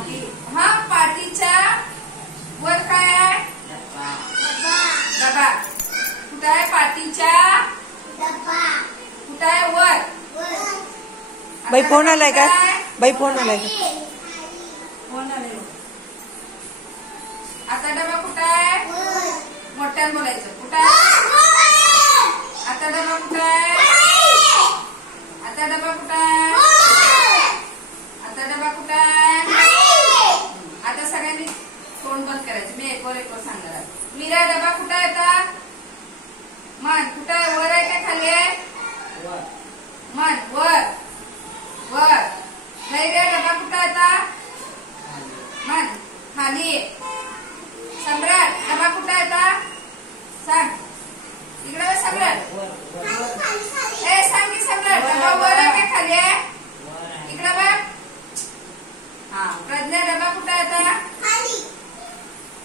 हा पाठीच्या वर काय आहे? डबा. कुठं आहे पाठीच्या? कुठं आहे? वर. बाई फोन आलाय का? बाई फोन आलाय का? फोन आलाय. आता डबा कुठं आहे? मोठ्यानं बोलायचं. कुठं आहे? आता डबा कुठं आहे? आता डबा कुठं आहे? आता डबा कुठं आहे? आता सगळ्यांनी तोंड बंद करायचं. मी एक वर सांगणार. मीरा डबा कुठं आहे आता? मन कुठं आहे? वर आहे का खाली आहे? मन वर. वर. धैर्य डबा कुठं आहे आता? मन खाली. सम्राट डबा कुठं आहे आता? सांग इकडे सम्राट. सांग की सम्राट डबा वर आहे का खाली आहे? इकडे बघ. हा प्रज्ञा डबा कुठं आहे आता?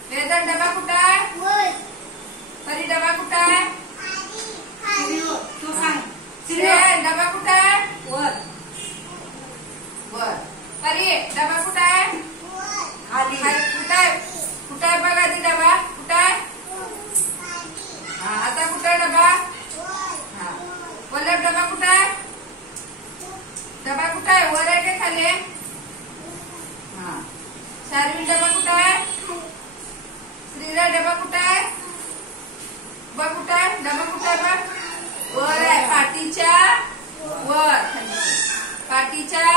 वेदन डबा कुठं आहे? परी डबा कुठं आहे? तू सांग. डबा कुठं आहे? वर. परी डबा कुठं आहे? खाली. कुठं आहे? कुठं आहे बघ आधी डबा. कुठं आहे? हा आता कुठं आहे डबा? हा वल्लभ डबा कुठं आहे? डबा कुठं आहे? वर आहे का खाली आहे? हा शार्विल डबा कुठं आहे? श्रीरा डबा कुठं आहे? बघ कुठं आहे? डबा कुठं आहे बघ? वर आहे. पाठीच्या वर. पाठीच्या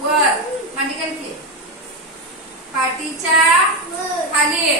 वर. मांडी खाली. पाठीच्या खाली.